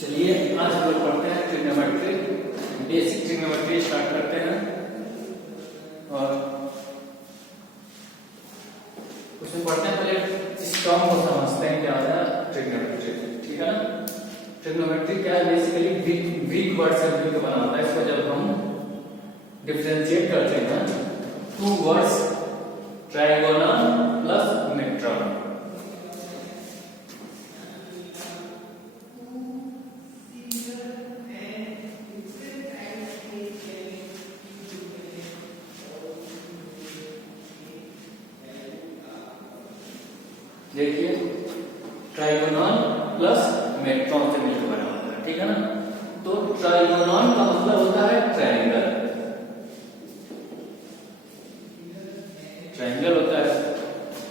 चलिए आज हम लोग पढ़ते हैं ट्रिग्नोमेट्री, बेसिक ट्रिग्नोमेट्री स्टार्ट करते हैं। और उसमें पढ़ते हैं, पहले इस टर्म को समझते हैं क्या होता है ट्रिग्नोमेट्री। ठीक है ना। ट्रिग्नोमेट्री क्या है, बेसिकली वीक वर्ड से मिलकर बना होता है। इसको जब हम डिफरेंशिएट करते हैं टू वर्ड्स ट्राइगोनल प्लस मेट्रॉन। देखिए ट्राइगोनल प्लस मेट्रॉन से मिलकर बना होता है। ठीक है ना। तो ट्राइगोनल का मतलब होता है ट्रायंगल, ट्रायंगल होता है।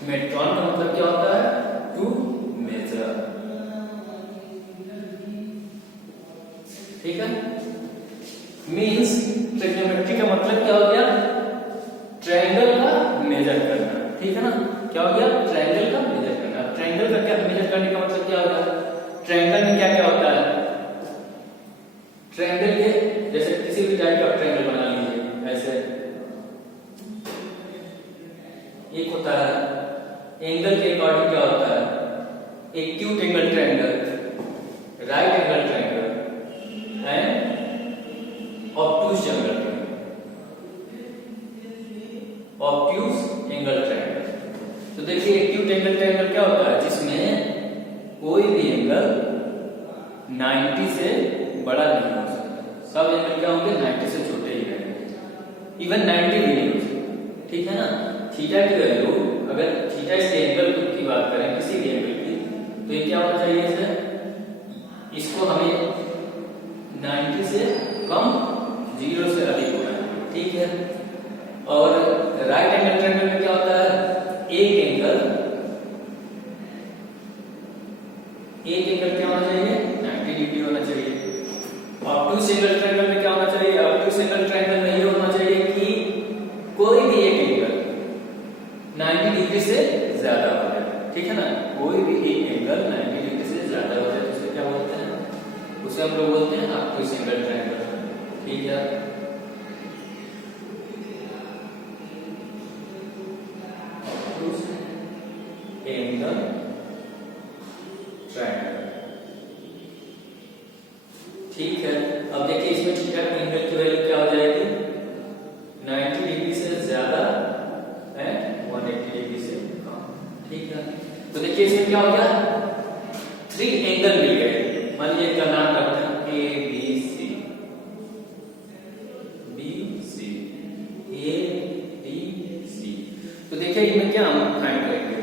मेट्रॉन का मतलब क्या होता है, टू मेजर। ठीक है। मींस ट्रिग्नोमेट्री का मतलब क्या हो गया, ट्रायंगल का मेजर करना। ठीक है ना। क्या हो गया, ट्रायंगल का मेजर करना। ट्रायंगल का क्या मेजर करने का मतलब क्या होगा, ट्रायंगल में क्या क्या होता है। ट्रायंगल के जैसे किसी भी टाइप का ट्रायंगल बना लीजिए, ऐसे एक होता है एंगल के अकॉर्डिंग क्या होता है, acute angle triangle, right angle triangle and obtuse angle triangle, obtuse angle triangle. तो देखिए एक्यूट एंगल ट्रायंगल क्या होता है, जिसमें कोई भी एंगल 90 से बड़ा नहीं हो सकता। सब एंगल क्या होंगे, 90 से छोटे ही रहेंगे, इवन 90 भी नहीं हो सकते। ठीक है ना। थीटा की वैल्यू, अगर थीटा से एंगल की बात करें किसी भी एंगल की, तो ये क्या होना चाहिए सर, इसको हमें 90 से कम, 0 से अधिक होना है। ठीक है। और राइट एंगल ट्रायंगल में क्या होता है, एक एंगल क्या होना चाहिए, 90 डिग्री होना चाहिए। ऑब्टूज एंगल ट्रायंगल में क्या होना चाहिए, ऑब्टूज एंगल ट्रायंगल में ये होना चाहिए कि कोई भी एक एंगल 90 डिग्री से ज्यादा हो जाए। ठीक है ना। कोई भी एक एंगल 90 डिग्री से ज्यादा हो जाए तो उसे क्या बोलते हैं, उसे हम लोग बोलते हैं ऑब्टूज एंगल ट्रायंगल। ठीक है। Angle triangle. ठीक है। अब देखिए इसमें थीटा की एंगल की वैल्यू क्या हो जाएगी, 90 डिग्री से ज्यादा एंड 180 डिग्री से कम। ठीक है। तो देखिए इसमें क्या हो गया, 3 एंगल मिल गए। मान लीजिए इसका नाम रखते हैं A B C, A B C. तो देखिए इनमें क्या हम फाइंड करेंगे,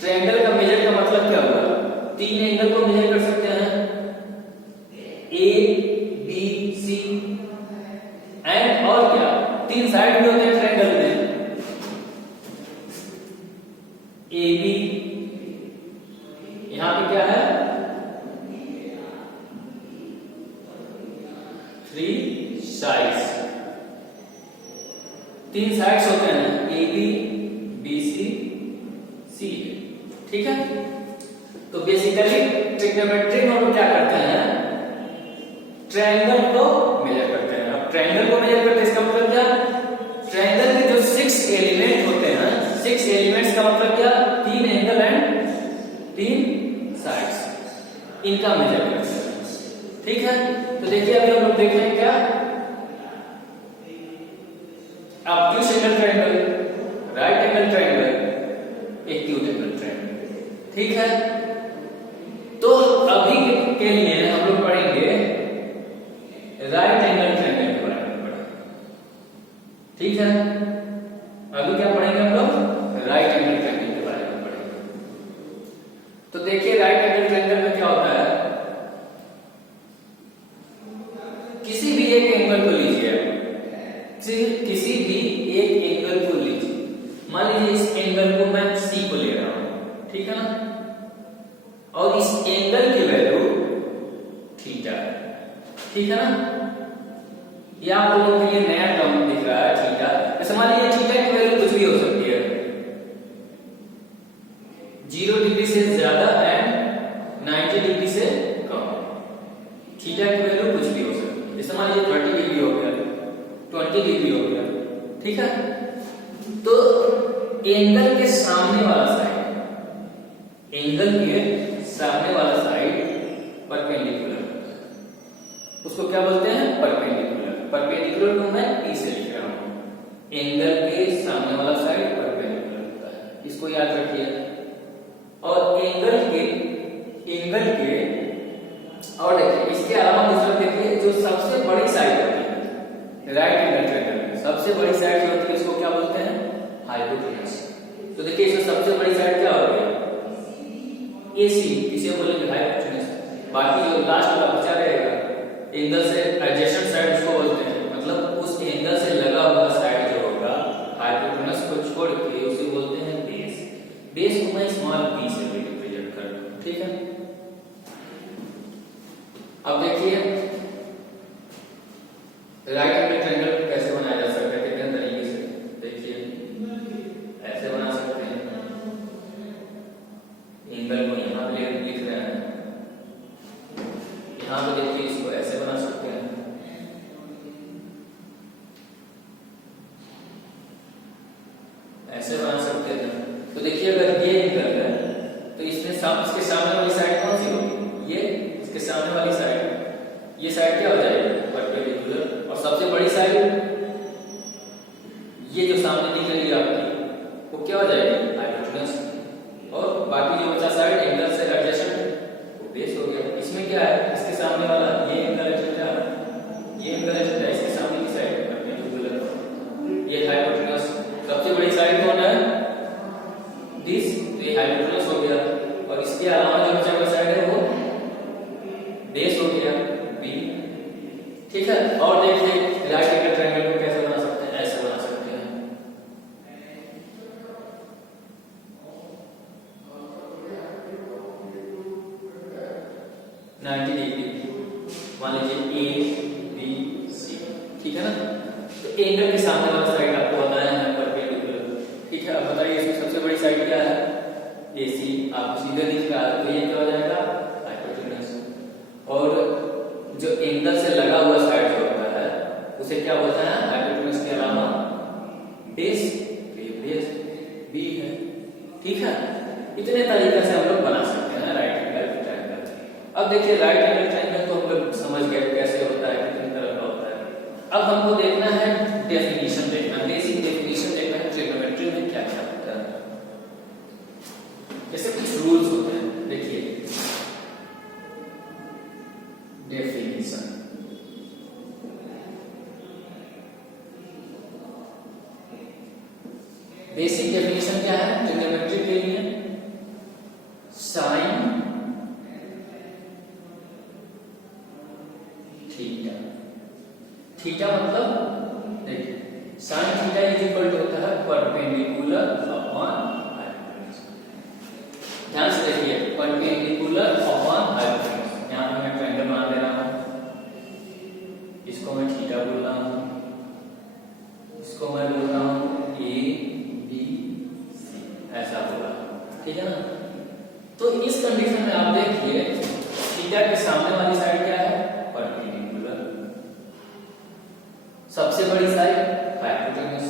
ट्रायंगल का मेजर का मतलब क्या हुआ, 3 एंगल को मेजर कर सकते हैं, ए बी सी एंड और क्या, 3 साइड भी होते हैं ट्रायंगल में, ए बी, यहां पे क्या है 3 साइड्स, 3 साइड्स होते हैं, ए बी बी सी सी। ठीक है। तो बेसिकली ट्रिग्नोमेट्री में हम क्या करते हैं, ट्रायंगल को मेजर करते हैं। अब ट्रायंगल को मेजर करते हैं इसका मतलब क्या, ट्रायंगल के जो 6 एलिमेंट होते हैं, 6 एलिमेंट्स का मतलब क्या, 3 एंगल एंड 3 साइड्स, इनका मेजर करते हैं। ठीक है। तो देखिए अभी हम लोग देखेंगे क्या, obtuse angle triangle, right angle triangle, acute angle triangle. ठीक है। तो अभी के लिए हम लोग पढ़ेंगे राइट एंगल ट्रायंगल के बारे में पढ़ेंगे। ठीक है। अभी क्या पढ़ेंगे हम लोग, राइट एंगल ट्रायंगल के बारे में पढ़ेंगे। तो देखिए राइट एंगल ट्रायंगल में क्या होता है, किसी भी एक एंगल को लीजिए, किसी भी एक एंगल को लीजिए, मान लीजिए इस एंगल को मैं सी को ले रहा हूं। ठीक है ना। और इस एंगल की वैल्यू थीटा है। ठीक है ना। ये आप लोगों के लिए नया टर्म दिख रहा है थीटा। ऐसे मान लीजिए थीटा की वैल्यू कुछ भी हो सकती है, 0 डिग्री से ज्यादा एंड 90 डिग्री से कम। थीटा की वैल्यू कुछ भी हो सकती है। जैसे मान लीजिए 30 डिग्री हो गया, 20 डिग्री हो गया, ठीक है। तो एंगल के सामने वाला साइड, एंगल के सामने वाला साइड परपेंडिकुलर, उसको क्या बोलते हैं? परपेंडिकुलर। परपेंडिकुलर को मैं P से लिख रहा हूं। एंगल के सामने वाला साइड परपेंडिकुलर होता है, इसको याद रखिए। और एंगल के और देखिए इसके अलावा दूसरा देखिए, जो सबसे बड़ी साइड होती है राइट एंगल ट्रायंगल में, सबसे बड़ी साइड जो होती है इसको क्या बोलते हैं? हाइपोटेन्यूज। तो देखिए इसमें सबसे बड़ी साइड क्या हो गया? AC, किसे बोलेंगे? हाइपोटेन्यूज। बाकी जो लास्ट वाला बचा रहेगा एंगल से एडजेसेंट साइड उसको बोलते हैं, मतलब उस एंगल से लगा हुआ साइड जो होगा हाइपोटेन्यूज को छोड़ के उसे बोलते हैं बेस। बेस को मैं स्मॉल b से रिप्रेजेंट कर रहा हूं, ठीक है। अब देखिए राइट एंगल ट्रायंगल कैसे बनाया जा सकता है, कितने तरीके से। देखिए ऐसे बना सकते हैं, एंगल को यहां पे लिख रहे हैं, यहां पे देखिए इसको ऐसे बना सकते हैं, ऐसे बना सकते हैं। तो देखिए अगर ये एंगल है तो इसमें इसके सामने वाली साइड कौन सी होगी? ये इसके सामने वाली साइड, ये साइड क्या हो जाएगी? परपेंडिकुलर। और सबसे बड़ी साइड ये जो सामने दिख रही है आपकी, वो क्या हो जाएगी? हाइपोटेन्यूज। और बाकी जो बचा साइड एंगल से एडजेसेंट वो बेस हो गया। इसमें क्या है? इसके सामने वाला ये एंगल एडजेसेंट है, ये एंगल एडजेसेंट है, इसके सामने की साइड परपेंडिकुलर, ये हाइपोटेन्यूज। सबसे बड़ी साइड कौन है? दिस, तो ये हाइपोटेन्यूज हो गया। और इसके अलावा जो बचा हुआ साइड है वो बेस हो गया, B, ठीक है। और देखिए राइट एंगल ट्रायंगल को कैसे बना सकते हैं? ऐसे बना सकते हैं, नाइन्टी डिग्री मान लीजिए ABC, ठीक है ना। तो एंगल के सामने वाला साइड आपको बताया है परपेंडिकुलर, ठीक है। अब बताइए इसमें सबसे बड़ी साइड क्या है? AC। आपको सीधे दिख रहा है तो ये क्या हो जाएगा? हाइपोटेन्यूज। और जो एंगल से लगा हुआ साइड जो होता है उसे क्या बोलते हैं? हाइपोटेन्यूज के अलावा बेस, बेस B है, ठीक है। इतने तरीके से हम लोग बना सकते हैं राइट एंगल ट्रायंगल। अब देखिए राइट एंगल ट्रायंगल तो हम लोग समझ गए कैसे होता है, कितने तरह का होता है। अब हमको देखना है डेफिनेशन देखना, बेसिक डेफिनेशन देखना है ट्रिग्नोमेट्री में क्या क्या होता है। जैसे कुछ रूल्स होते हैं, देखिए डेफिनेशन, बेसिक डेफिनेशन क्या है ट्रिग्नोमेट्री के लिए? साइन थीटा, थीटा मतलब देखिए sine theta is equal to होता है परपेंडिकुलर अपॉन हाइपोटेन्यूज। ध्यान से देखिए परपेंडिकुलर अपॉन हाइपोटेन्यूज। यहां पे मैं ट्रायंगल बना दे रहा हूं, इसको मैं थीटा बोल रहा हूं, इसको मैं बोल रहा हूं ABC, ऐसा बोला, ठीक है ना। तो इस कंडीशन में आप देखिए थीटा के सामने वाली साइड क्या है? परपेंडिकुलर। सबसे बड़ी साइड हाइपोटेन्यूज।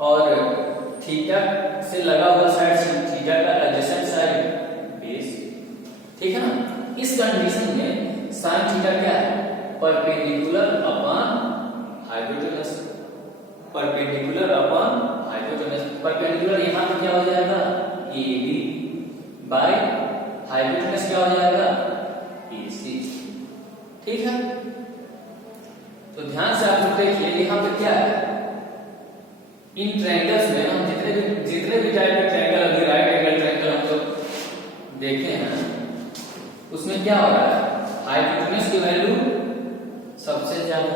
और थीटा से लगा हुआ साइड, थीटा का एडजेसेंट साइड बेस, ठीक है ना। इस कंडीशन में साइन थीटा क्या है? Perpendicular upon hypotenuse, perpendicular upon hypotenuse. Perpendicular यहां पे क्या हो जाएगा? AB बाय हाइपोटेन्यूज क्या हो जाएगा? AC, ठीक है। तो ध्यान से आप लोग देखिए यहां पे क्या है, इन ट्रायंगल्स में हम जितने भी टाइप के ट्रायंगल अभी राइट एंगल ट्रायंगल हम लोग देखे हैं उसमें क्या हो रहा है? हाइपोटेन्यूज की वैल्यू सबसे ज्यादा,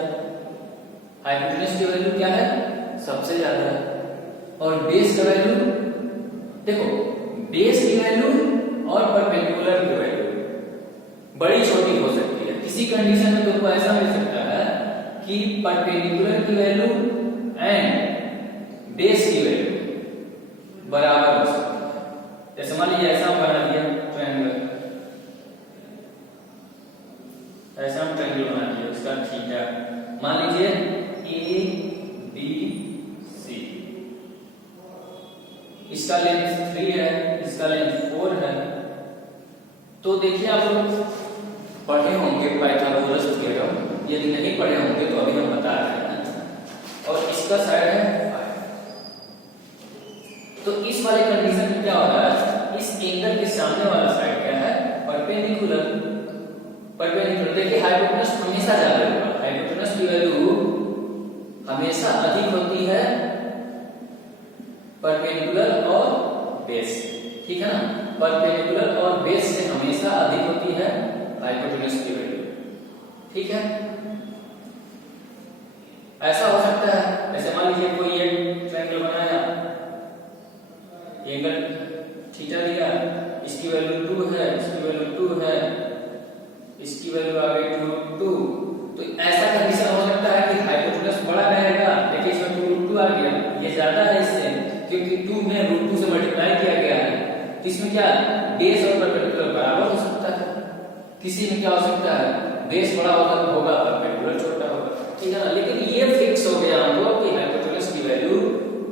हाइपोटेन्यूज की वैल्यू क्या है? सबसे ज्यादा है। और बेस का वैल्यू देखो, बेस की वैल्यू और परपेंडिकुलर की वैल्यू बड़ी छोटी हो सकती है। किसी कंडीशन में तुमको ऐसा मिल सकता है कि परपेंडिकुलर की वैल्यू एंड बेस की वैल्यू बराबर हो सकती है। जैसे मान लीजिए ऐसा बना दिया ट्रायंगल, इसका लेंथ 4 है। तो देखिए आप लोग पढ़े होंगे पाइथागोरस थ्योरम, यदि नहीं पढ़े होंगे तो अभी हम बता रहे हैं। और इसका साइड है 5। तो इस वाले कंडीशन में क्या हो रहा है, इस एंगल के सामने वाला साइड क्या है, परपेंडिकुलर। परपेंडिकुलर देखिए हाइपोटेनस हमेशा ज्यादा होगा, हाइपोटेनस की वैल्यू हमेशा अधिक होती है परपेंडिकुलर और बेस, ठीक है ना। परपेंडिकुलर और बेस से हमेशा अधिक होती है हाइपोटेनस की वैल्यू, ठीक है। ऐसा हो सकता है, ऐसे मान लीजिए कोई एक ट्रायंगल बनाया, एंगल थीटा लिया, इसकी वैल्यू 2 है, इसकी वैल्यू 2 है, इसकी वैल्यू आ गई 2। तो ऐसा कंडीशन हो सकता है कि हाइपोटेनस बड़ा रहेगा, देखिए इसमें 2 आ गया, ये ज्यादा है इससे, क्योंकि 2 में √2 से मल्टीप्लाई किया गया है। तो इसमें क्या बेस और परपेंडिकुलर बराबर हो सकता है, किसी में क्या हो सकता है बेस बड़ा होगा परपेंडिकुलर छोटा होगा, ठीक है ना। लेकिन ये फिक्स हो गया हमको कि हाइपोटेनस की वैल्यू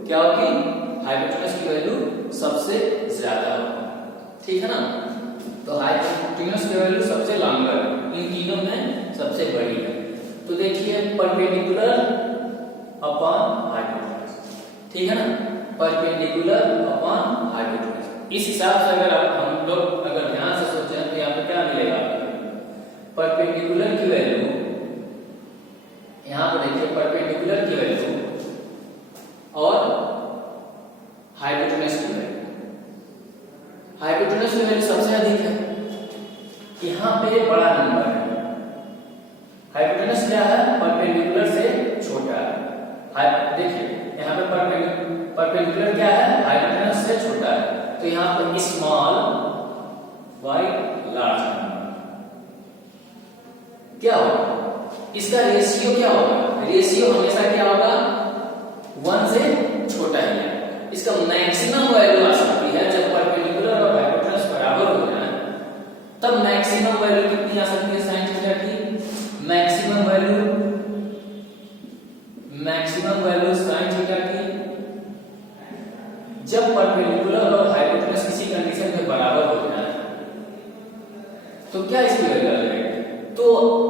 क्या होगी, हाइपोटेनस की वैल्यू सबसे ज्यादा होगी, ठीक है ना। तो हाइपोटेनस की वैल्यू सबसे लॉन्गर, इन तीनों में सबसे बड़ी है। तो देखिए परपेंडिकुलर अपॉन हाइपोटेनस, ठीक है ना, परपेंडिकुलर अपॉन हाइपोटेनस। इस हिसाब से अगर हम लोग अगर ध्यान से सोचें तो यहाँ पे क्या मिलेगा, परपेंडिकुलर की वैल्यू, यहाँ पर देखिए परपेंडिकुलर की वैल्यू और हाइपोटेनस की वैल्यू, हाइपोटेनस की वैल्यू सबसे अधिक है, यहाँ पे बड़ा नंबर है। हाइपोटेनस क्या है, परपेंडिकुलर से छोटा है। देखिए यहाँ पे परपेंडिकुलर क्या है, हाइपोटेनस से छोटा है, तो यहाँ पर स्मॉल y लार्ज क्या होगा, इसका रेशियो क्या होगा, रेशियो हमेशा क्या होगा 1 से छोटा ही है। इसका मैक्सिमम वैल्यू आ सकती है जब परपेंडिकुलर और हाइपोटेनस बराबर हो जाए, तब मैक्सिमम वैल्यू कितनी आ सकती है sin थीटा की, मैक्सिमम वैल्यू sin थीटा की जब परपेंडिकुलर और हाइपोटेनस किसी कंडीशन में बराबर हो जाए, तो क्या इसकी वैल्यू आ जाएगी, तो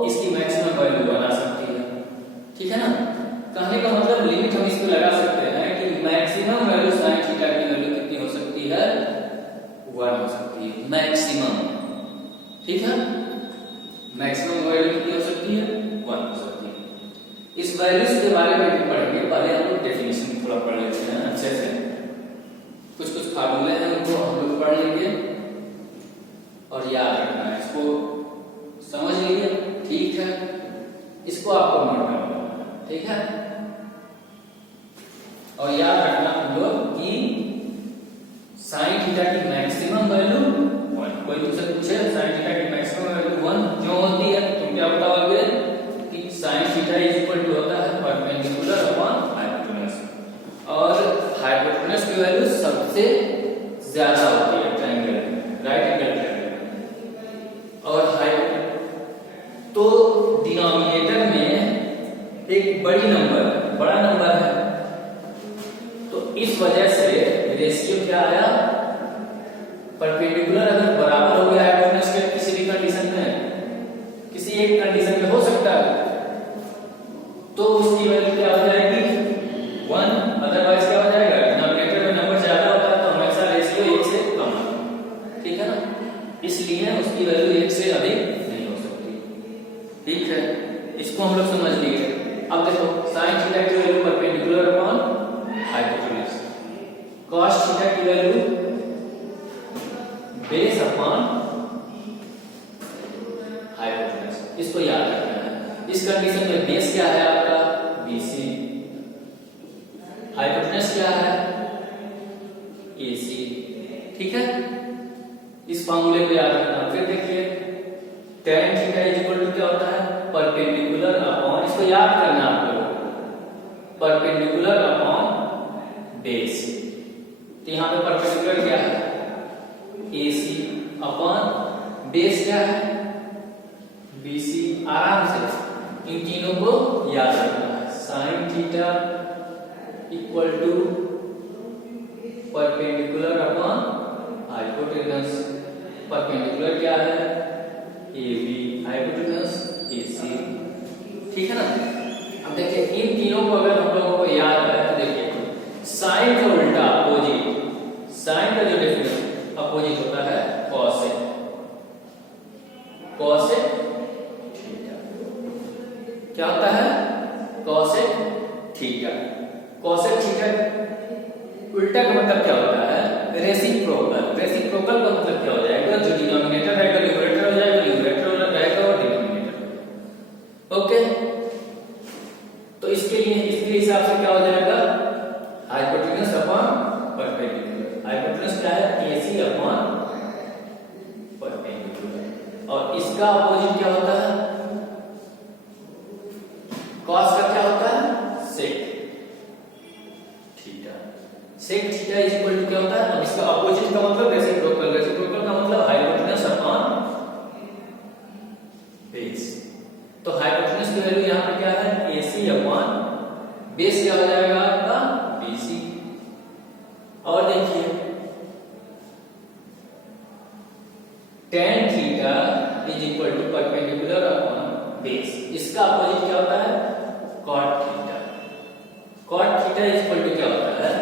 इसकी मैक्सिमम वैल्यू बना सकती है, ठीक है ना। कहने का मतलब लिमिट हम इस पे लगा सकते हैं कि मैक्सिमम वैल्यू sin थीटा की वैल्यू कितनी हो सकती है, 1 हो सकती है मैक्सिमम, ठीक है। मैक्सिमम वैल्यू कितनी हो सकती है, 1 हो सकती है। इस वैल्यूज के बारे में भी पढ़ेंगे, पहले हम लोग डेफिनेशन थोड़ा पढ़ लेते हैं अच्छे से। कुछ फार्मूले हैं उनको हम लोग पढ़ लेंगे और याद रखना है, इसको समझ लीजिए, ठीक है, इसको आपको नोट करना, ठीक है। और याद रखना हम लोग कि sin थीटा की मैक्सिमम वैल्यू 1, कोई तुमसे पूछे sin थीटा की मैक्सिमम वैल्यू 1 क्यों होती है, तुम क्या बताओगे कि sin theta is equal to होता है परपेंडिकुलर अपॉन हाइपोटेनस, और हाइपोटेनस की वैल्यू सबसे ज्यादा होती है ट्रायंगल, राइट एंगल ट्रायंगल। और तो डिनोमिनेटर में एक बड़ा नंबर है, तो इस वजह से रेशियो क्या आया, परपेंडिकुलर अगर बराबर हो गया हाइपोटेनस के किसी भी कंडीशन में, किसी एक कंडीशन में हो सकता है, तो उसकी वैल्यू क्या हो जाएगी 1, अदरवाइज क्या हो जाएगा, डिनोमिनेटर में नंबर ज्यादा होता है तो हमेशा रेशियो 1 से कम है, ठीक है ना, इसलिए उसकी वैल्यू 1 से अधिक नहीं हो सकती, ठीक है। इसको हम लोग समझ लिए। अब देखो sin थीटा की value perpendicular upon hypotenuse, cos theta की वैल्यू बेस अपॉन हाइपोटेनस, इसको याद रखना है। इस कंडीशन में बेस क्या है आपका BC, हाइपोटेनस क्या है AC, ठीक है। इस फार्मूले को याद रखना। फिर देखिए tan theta is equal to क्या होता है, परपेंडिकुलर अपॉन, इसको याद करना आपको, परपेंडिकुलर अपॉन बेस। तो यहाँ पे परपेंडिकुलर क्या है AC अपॉन बेस क्या है BC। आराम से इन तीनों को याद रखना है, sin theta equal to perpendicular upon hypotenuse. Perpendicular क्या है, ए बी हाइपोटेन्यूज ए सी, ठीक है ना। अब देखिए इन तीनों को अगर हम लोगों को याद है तो देखिए साइन का उल्टा अपोजिट, साइन का जो डेफिनेशन अपोजिट होता है कॉसेक, कॉसेक थीटा क्या होता है, कॉसेक थीटा। कॉसेक थीटा उल्टा का मतलब क्या होता है, रेसिप्रोकल। रेसिप्रोकल का मतलब क्या हो जाएगा, जो डिनोमिनेटर रहेगा न्यूमरेटर हो जाएगा, न्यूमरेटर रहेगा और डिनोमिनेटर। ओके, तो इसके हिसाब से क्या हो जाएगा, हाइपोटेन्यूज अपॉन परपेंडिकुलर। हाइपोटेन्यूज क्या है, एसी अपॉन परपेंडिकुलर, और इसका अपोजिट क्या होता है, कॉस का क्या होता है, sec theta. Sec theta is equal to क्या होता है, अब इसका अपोजिट का मतलब रेसिप्रोकल, रेसिप्रोकल का मतलब हाइपोटेन्यूज अपॉन बेस। तो हाइपोटेन्यूज की वैल्यू यहां पे क्या है, एसी अपॉन बेस क्या हो जाएगा आपका, बीसी। और देखिए tan theta is equal to perpendicular upon base, इसका अपोजिट क्या होता है, cot theta. cot theta is equal to क्या होता है,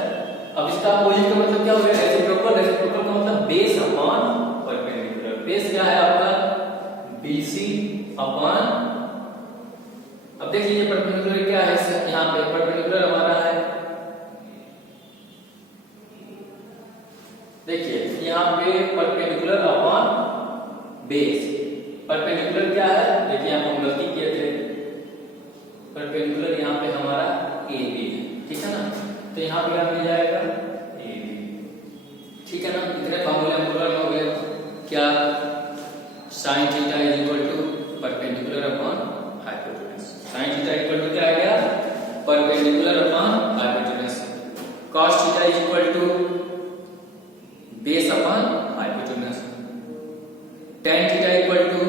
अब इसका अपोजिट का मतलब क्या हो गया, रेसिप्रोकल। रेसिप्रोकल का मतलब बेस अपॉन परपेंडिकुलर। बेस क्या है आपका, बीसी अपॉन, अब देख लीजिए परपेंडिकुलर क्या है, यहाँ पे परपेंडिकुलर हमारा है, देखिए यहाँ पे परपेंडिकुलर अपॉन बेस। परपेंडिकुलर क्या है, देखिए यहाँ हम गलती किए थे, परपेंडिकुलर यहाँ पे हमारा ए बी है, ठीक है ना। तो यहाँ पे क्या मिल जाएगा, ए बी, ठीक है ना। इतने फॉर्मूले हम पूरा हो गए, क्या, sine theta is equal to perpendicular upon hypotenuse. Sine theta equal to क्या आ गया, perpendicular upon hypotenuse. Cos theta is equal to base upon hypotenuse. tan theta equal to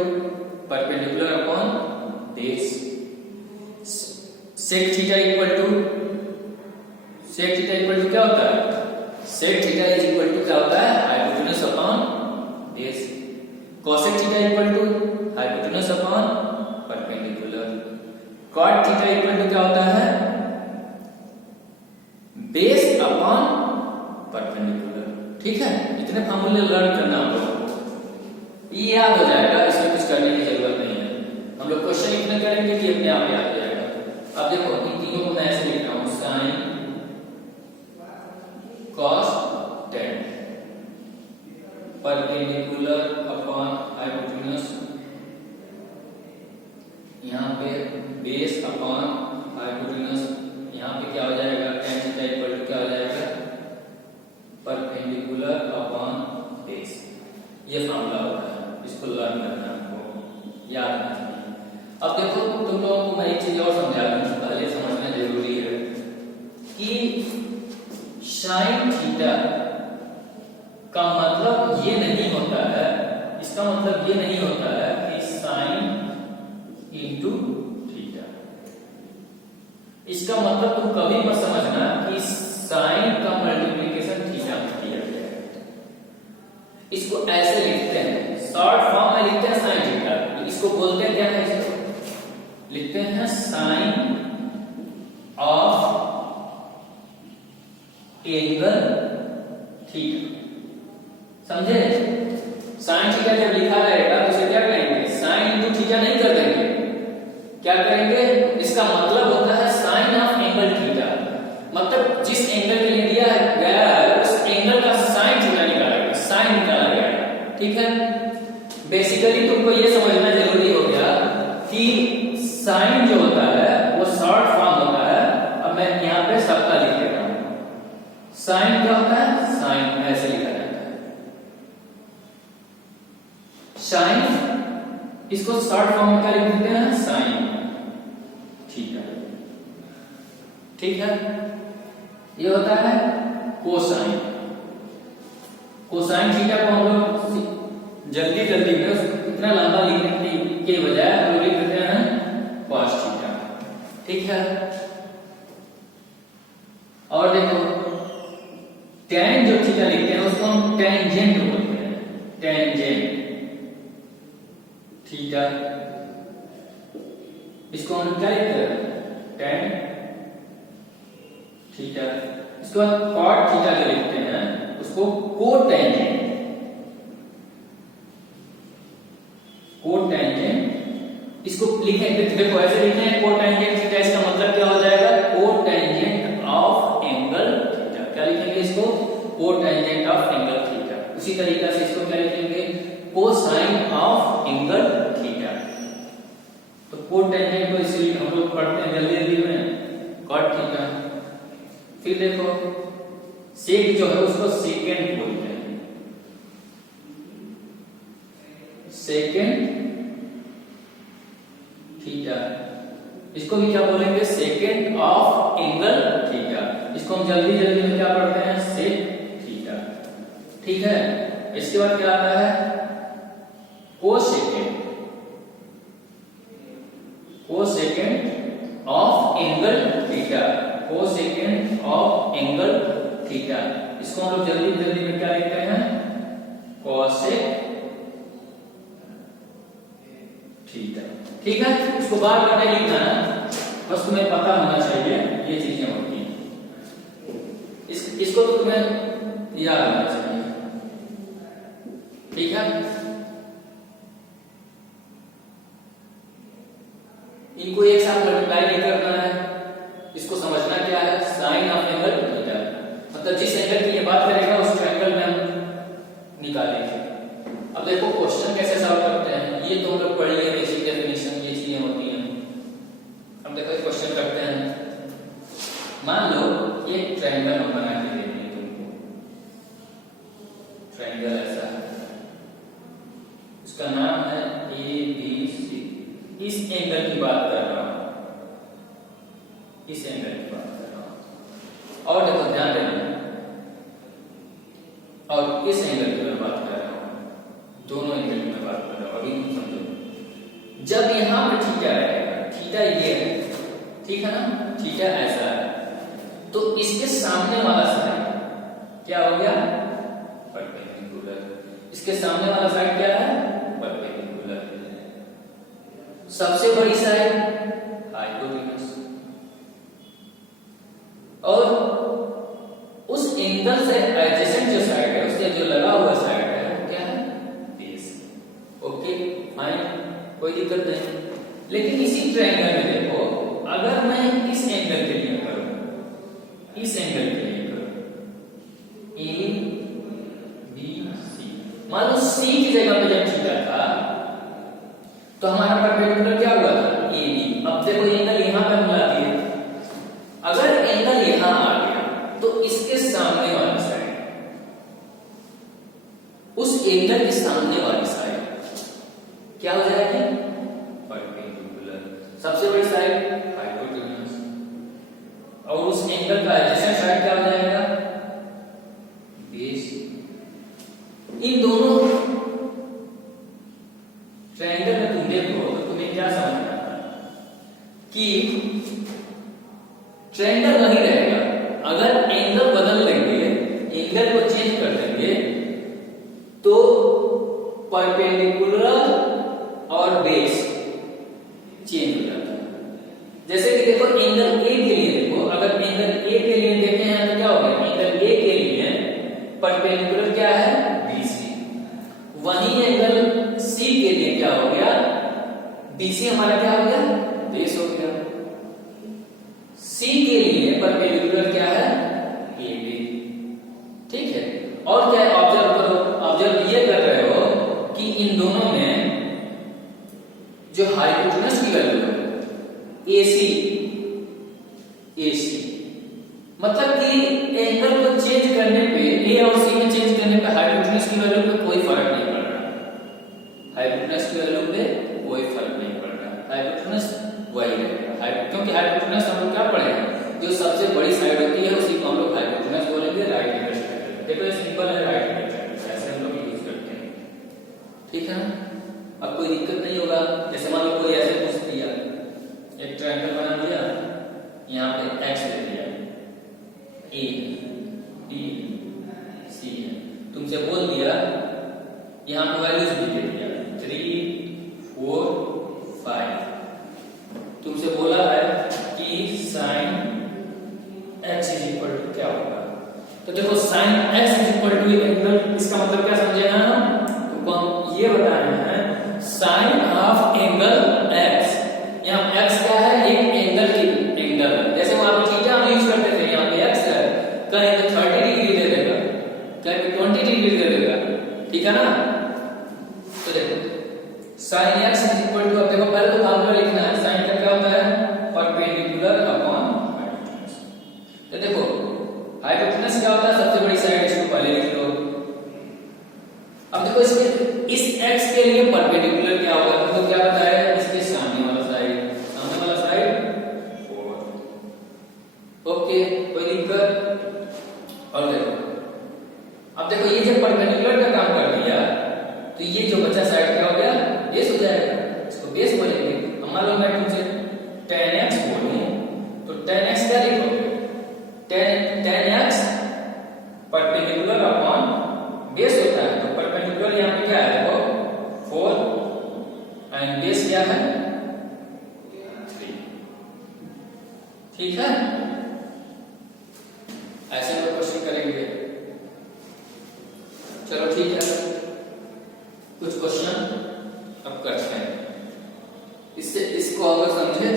perpendicular upon base. sec theta equal to, sec theta equal to क्या होता है, sec theta is equal to क्या होता है, hypotenuse upon base. cosec theta equal to hypotenuse upon perpendicular. cot theta equal to क्या होता है, base upon perpendicular, ठीक है। इतने फॉर्मूले लर्न करना हम लोग, ये याद हो जाएगा, इसमें कुछ करने की जरूरत नहीं है। हम लोग क्वेश्चन इतने करेंगे कि अपने आप याद हो जाएगा। अब देखो इन तीनों को मैं ऐसे लिख रहा हूं, sine cos tan perpendicular upon hypotenuse, यहाँ पे बेस अपॉन हाइपोटेन्यूज, यहाँ पे क्या हो जाएगा, tan थीटा इक्वल टू क्या हो जाएगा, परपेंडिकुलर अपॉन बेस। ये फॉर्मूला होता है, इसको लर्न करना आपको, याद रखना चाहिए। अब देखो तुम लोगों को मैं एक चीज और समझा दूं, पहले समझना जरूरी है कि साइन थीटा का मतलब ये नहीं होता है, इसका मतलब ये नहीं होता है कि साइन इंटू थीटा। इसका मतलब तुम कभी मत समझना कि साइन का मल्टीप्लिकेशन थीटा में किया गया है। इसको ऐसे लिखते हैं, शॉर्ट फॉर्म में लिखते हैं साइन थीटा, इसको बोलते हैं क्या है, इसको लिखते हैं साइन ऑफ एंगल थीटा, समझे। साइन थीटा जब लिखा रहेगा तो इसे क्या करेंगे, साइन इंटू थीटा नहीं कर देंगे, क्या करेंगे, इसका मतलब होता है साइन ऑफ एंगल थीटा, मतलब जिस एंगल के लिए दिया गया है उस एंगल का साइन थीटा निकाला गया, साइन निकाला गया, ठीक है। बेसिकली तुमको ये समझना जरूरी हो गया कि साइन जो होता है वो शॉर्ट फॉर्म होता है। अब मैं यहाँ पे सबका लिख देता हूं, साइन क्या होता है, साइन ऐसे लिखा जाता है, साइन, इसको शॉर्ट फॉर्म में क्या लिख देते हैं, साइन थीटा, ठीक है। ये होता है कोसाइन। कोसाइन थीटा को हम लोग जल्दी जल्दी में इतना लंबा लिखने के बजाय हम लोग लिख देते हैं कॉस थीटा, ठीक है। और देखो tan जो थीटा लिखते हैं उसको हम टेंजेंट बोलते हैं, टेंजेंट, थीटा, इसको हम क्या लिखते हैं tan थीटा। इसके बाद cot थीटा जो लिखते हैं उसको कोटेंजेंट, कोटेंजेंट इसको लिखेंगे, देखो ऐसे लिखे हैं कोटेंजेंट थीटा, इसका मतलब क्या हो जाएगा कोटेंजेंट ऑफ एंगल थीटा। क्या लिखेंगे इसको कोटेंजेंट ऑफ एंगल थीटा। उसी तरीके से इसको क्या लिखेंगे कोसाइन ऑफ एंगल थीटा। तो कोटेंजेंट को इसलिए हम लोग पढ़ते हैं जल्दी जल्दी में cot थीटा। फिर देखो सेक जो है उसको सेकेंड बोलते हैं, सेकेंड थीटा। इसको भी क्या बोलेंगे सेकेंड ऑफ एंगल थीटा। इसको हम जल्दी जल्दी में क्या पढ़ते हैं सेक थीटा। ठीक है, इसके बाद क्या आता है cosecant, cosecant of angle theta, cosecant of angle theta. इसको हम लोग जल्दी जल्दी में क्या लिखते हैं कोसेक थीटा। ठीक है, इसको बार बार नहीं लिखना है, बस तुम्हें पता होना चाहिए ये चीजें होती हैं। इसको तो तुम्हें याद होना चाहिए। ठीक है, इनको एक साथ मल्टीप्लाई नहीं करना है। इसको समझना क्या है साइन ऑफ एंगल थीटा, मतलब जिस एंगल की ये बात करेगा उस एंगल में हम निकालेंगे। अब देखो क्वेश्चन कैसे सॉल्व करते हैं, ये तो हम लोग पढ़ी है बेसिक डेफिनेशन, ये चीजें होती हैं। अब देखो क्वेश्चन करते हैं, मान लो ये ट्रायंगल हम बना के दे दिए तुमको, ट्रायंगल ऐसा है, इसका नाम है ABC। इस एंगल की बात कर रहा हूं, इस एंगल की बात कर रहा हूं। और देखो ध्यान देना, और इस एंगल की मैं बात कर रहा हूं, दोनों एंगल की मैं बात कर रहा हूं। अभी तुम समझो, जब यहां पर थीटा रहेगा, थीटा ये है, ठीक है ना, थीटा ऐसा है, तो इसके सामने वाला साइड क्या हो गया परपेंडिकुलर। इसके सामने वाला साइड क्या है परपेंडिकुलर। सबसे बड़ी साइड हाइपोटेन्यूज, और उस एंगल से एडजेसेंट जो साइड है, उसके जो लगा हुआ साइड है वो क्या है बेस। ओके फाइन, कोई दिक्कत नहीं। लेकिन इसी ट्रायंगल में देखो, अगर मैं इस एंगल के लिए करूं, इस एंगल के लिए करूं ABC, मान लो C की जगह पे जब थीटा था तो हमारा परपेंडिकुलर क्या हुआ था AB। अब देखो एंगल यहां पे हम ला दिए, अगर एंगल यहां आ गया तो इसके सामने वाली साइड, उस एंगल के सामने वाली साइड क्या हो जाएगी परपेंडिकुलर। सबसे बड़ी साइड हाइपोटेन्यूज, और उस एंगल का एडजेसेंट साइड क्या हो जाएगा बेस। इन दोनों ट्रायंगल में तुम देखो तो तुम्हें क्या समझ आता है कि ट्रायंगल वही रहेगा, अगर एंगल बदल लेंगे, एंगल को चेंज कर देंगे तो परपेंडिकुलर और बेस चेंज हो जाता है। जैसे कि देखो एंगल A के लिए देखो, अगर एंगल A के लिए देखे हैं तो क्या हो गया, एंगल A के लिए परपेंडिकुलर क्या है BC। वही एंगल C के लिए क्या हो गया BC हमारा क्या हो गया बेस हो गया। C के लिए परपेंडिकुलर क्या है AB। ठीक है, और क्या ऑब्जर्व करो, ऑब्जर्व ये कर रहे हो कि इन दोनों में जो हाइपोटेन्यूज की वैल्यू है AC, मतलब कि एंगल को चेंज करने पे A और C में चेंज करने पे हाइपोटेन्यूज की वैल्यू पे कोई फर्क नहीं पड़ रहा, हाइपोटेन्यूज की वैल्यू पे कोई फर्क नहीं पड़ रहा, हाइपोटेन्यूज वही रहेगा। क्योंकि हाइपोटेन्यूज हम लोग क्या पढ़े हैं, जो सबसे बड़ी साइड होती है उसी को हम लोग हाइपोटेन्यूज बोलेंगे, राइट एंगल ट्रायंगल। देखो ये सिंपल है, राइट एंगल ट्रायंगल ऐसे हम लोग यूज करते हैं। ठीक है ना, अब कोई दिक्कत नहीं होगा। जैसे मान लो कोई ऐसे पूछ दिया, एक ट्रायंगल बना दिया, यहाँ पे x दे दिया, A B C है, तुमसे बोल दिया यहाँ पे वैल्यूज भी दे दिया 3 बता रहे हैं साइन ऑफ एंगल एक्स। यहाँ एक्स क्या है, एक एंगल की एंगल है। जैसे वहां पे थीटा हम यूज करते थे, यहाँ पे एक्स है, कहीं पे 30 डिग्री दे देगा, कहीं पे 20 डिग्री दे देगा, ठीक है ना। तो देखो sine x is equal to, अब देखो पहले तो फॉर्मूला लिखना है, साइन का क्या होता है, परपेंडिकुलर अपॉन हाइपोटेनस। तो देखो हाइपोटेनस क्या होता है, सबसे बड़ी साइड, इसको पहले लिख लो। अब देखो इसमें इस x के लिए परपेंडिकुलर क्या होगा, तो क्या बताया, इसके सामने वाला साइड 4। ओके, कोई दिक्कत। और देखो अब देखो ये जब परपेंडिकुलर का काम कर दिया तो ये जो बचा साइड क्या हो गया, बेस हो जाएगा, इसको बेस बोलेंगे। अब मान लो मैं तुमसे tan x बोलूं तो tan x क्या लिखोगे, tan x perpendicular upon base होता है। तो परपेंडिकुलर यहाँ पे क्या है, देखो 4 एंड बेस क्या है 3, ठीक है। ऐसे लोग क्वेश्चन करेंगे। चलो ठीक है, कुछ क्वेश्चन अब करते हैं, इससे इसको अगर समझे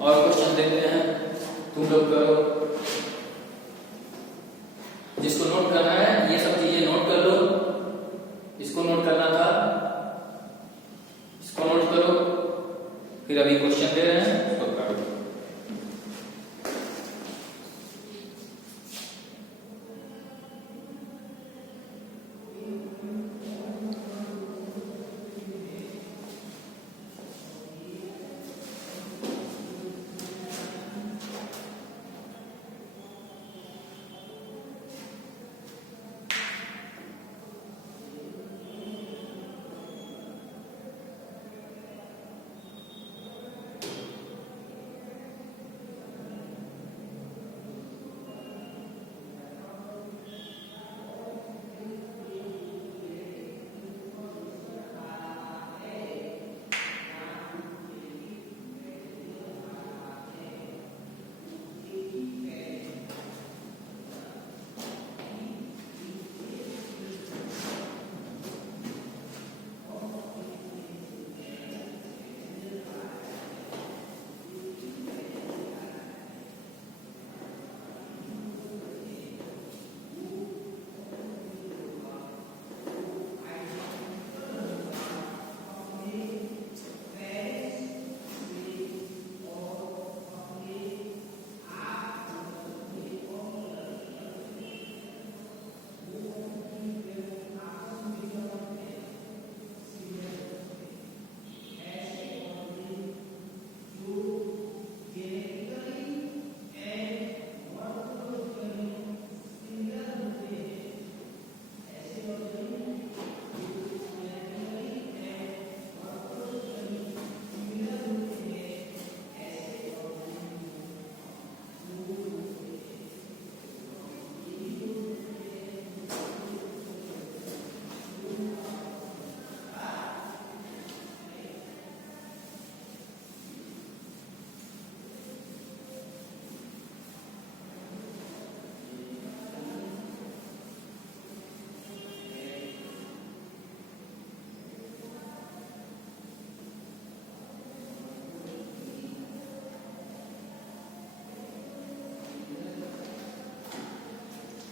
और क्वेश्चन देखते हैं। तुम लोग करो, जिसको नोट करना है ये सब चीजें नोट कर लो, इसको नोट करना था, इसको नोट करो, फिर अभी क्वेश्चन दे रहे हैं उसको करो।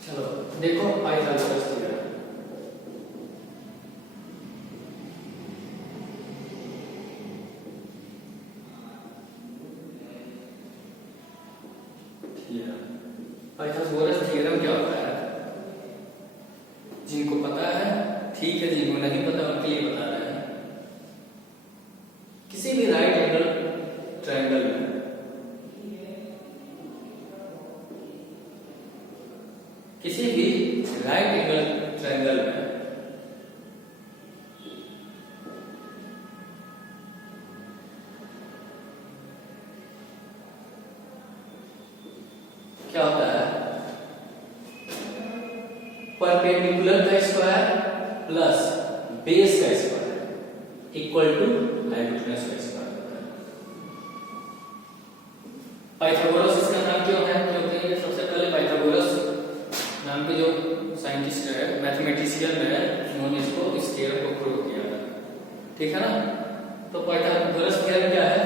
चलो देखो पाइथागोरस थ्योरम। पाइथागोरस थ्योरम क्या होता है, जिनको पता है ठीक है, जिनको नहीं पता उनके लिए बता रहे हैं। किसी भी राइट एंगल ट्रायंगल में किसी भी राइट एंगल ट्रायंगल में क्या होता है, परपेंडिकुलर का स्क्वायर प्लस बेस का स्क्वायर इक्वल टू हाइपोटेनस का स्क्वायर होता है। पाइथागोरस इसका नाम क्यों है, क्योंकि सबसे पहले पाइथागोरस नाम के जो साइंटिस्ट है, मैथमेटिशियन है, उन्होंने इसको इस थ्योरम को प्रूव किया था। ठीक है ना। तो पाइथागोरस थ्योरम क्या है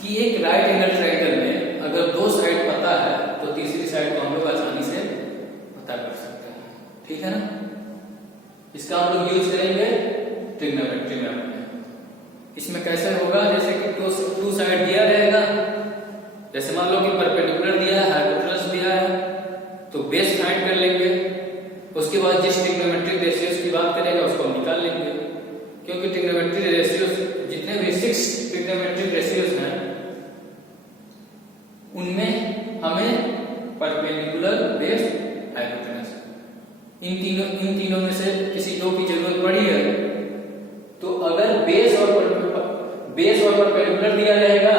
कि एक राइट एंगल ट्रायंगल में अगर दो साइड पता है तो तीसरी साइड को हम लोग आसानी से पता कर सकते हैं, ठीक है ना। इसका हम लोग यूज करेंगे ट्रिग्नोमेट्री में। इसमें कैसे होगा, जैसे कि टू साइड दिया रहेगा, जैसे मान लो कि परपेंडिकुलर दिया है, हाइपोटेनस दिया है, तो बेस फाइंड कर लेंगे। उसके बाद जिस ट्रिग्नोमेट्रिक रेशियोज की बात करेगा उसको हम निकाल लेंगे, क्योंकि ट्रिग्नोमेट्रिक रेशियोज जितने भी 6 ट्रिग्नोमेट्रिक रेशियोज हैं उनमें हमें परपेंडिकुलर, बेस, हाइपोटेनस इन तीनों में से किसी दो की जरूरत पड़ी है, तो अगर बेस और परपेंडिकुलर दिया रहेगा,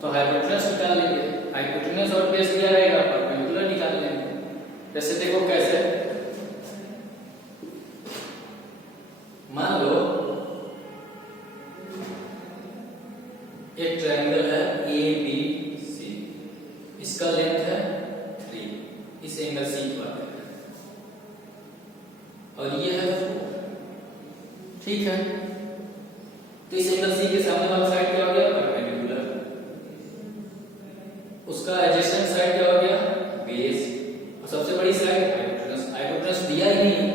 तो हाइपोटेनस निकाल लेंगे, हाइपोटेनस और बेस दिया रहेगा, परपेंडिकुलर निकाल लेंगे। जैसे देखो कैसे, मान लो एक ट्रायंगल है ABC, इसका लेंथ है 3, इस एंगल C की बात करें, और ये है 4, ठीक है। तो इस एंगल C के सामने वाला साइड क्या हो गया, परपेंडिकुलर, उसका एडजेसेंट साइड क्या हो गया, बेस, और सबसे बड़ी साइड हाइपोटेनस। हाइपोटेनस दिया ही नहीं,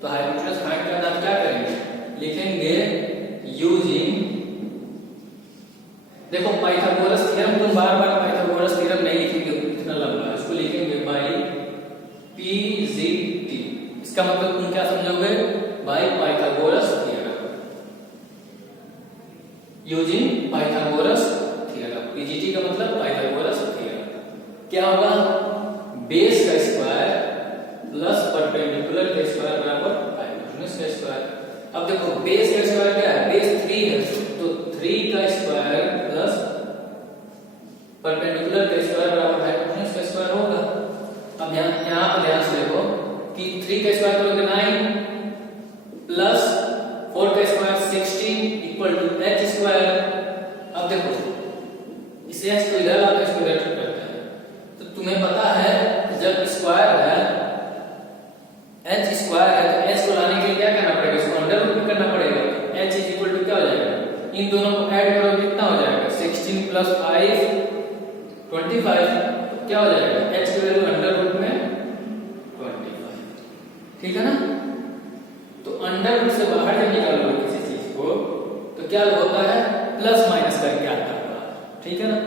तो हाइपोटेनस फाइंड करना क्या करेंगे, लिखेंगे यूजिंग, देखो पाइथागोरस थ्योरम, तुम बार-बार पाइथागोरस थ्योरम नहीं लिखेंगे, इतना लंबा, इसको लिखेंगे बाय PGT। इसका मतलब तुम क्या समझोगे, by Pythagoras theorem, using Pythagoras theorem. PGT का मतलब पाइथागोरस थ्योरम। क्या होगा, बेस का स्क्वायर प्लस परपेंडिकुलर का स्क्वायर बराबर हाइपोटेनस का स्क्वायर। अब देखो बेस का स्क्वायर क्या है, बेस 3 है, तो 3 का स्क्वायर प्लस परपेंडिकुलर का स्क्वायर बराबर हाइपोटेनस का स्क्वायर होगा। अब यहां पर ध्यान से देखो कि 3 का स्क्वायर करोगे 9 प्लस 4 का square 16 equal to h square. अब देखो इसे h को इधर लाकर इसको इधर करते हैं, तो तुम्हें पता है जब स्क्वायर है, h स्क्वायर है, तो h को लाने के लिए क्या करना पड़ेगा, इसको अंडर रूट में करना पड़ेगा। h इज इक्वल टू क्या हो जाएगा, इन दोनों को ऐड करो कितना हो जाएगा, 16 प्लस 5 25, क्या हो जाएगा, h की वैल्यू अंडर रूट में 25, ठीक है ना। तो अंडर रूट से बाहर जब निकालोगे किसी चीज को तो क्या होता है, प्लस माइनस करके आता है, ठीक है ना।